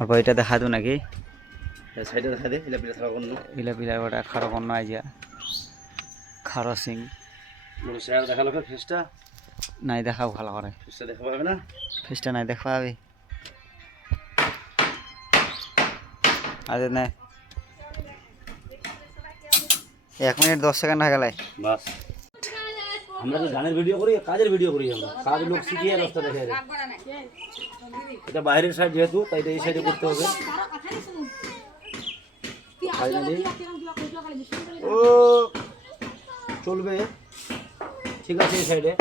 অল্প এটা দেখা দু নাকি সাইডে দেখা দে ইলা পিলা থাকা কোন ইলা পিলা গোটা খারো কোন আইয়া খারো সিং মানে শেয়ার দেখালো ফেসটা নাই দেখাও ভালো করে ফেসটা দেখা পাবে না ফেসটা নাই দেখা পাবি আরে না 1 মিনিট 10 সেকেন্ড হয়ে গেল বাস আমরা তো গানের ভিডিও করি কাজের ভিডিও করি আমরা কাজ লোক শিখিয়ে রাস্তা দেখায় এটা বাইরের সাইড যেহেতু তাই এই সাইডে করতে হবে ফাইনালি ও চলবে ঠিক আছে এই সাইডে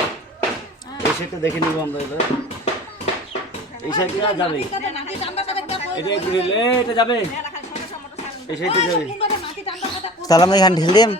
এই সাইডটা দেখে নিব আমরা এবার এই সাইডে যাবে এটা যাবে এই সাইডে যাবে তাহলে আমি এখানে ঢিল দিম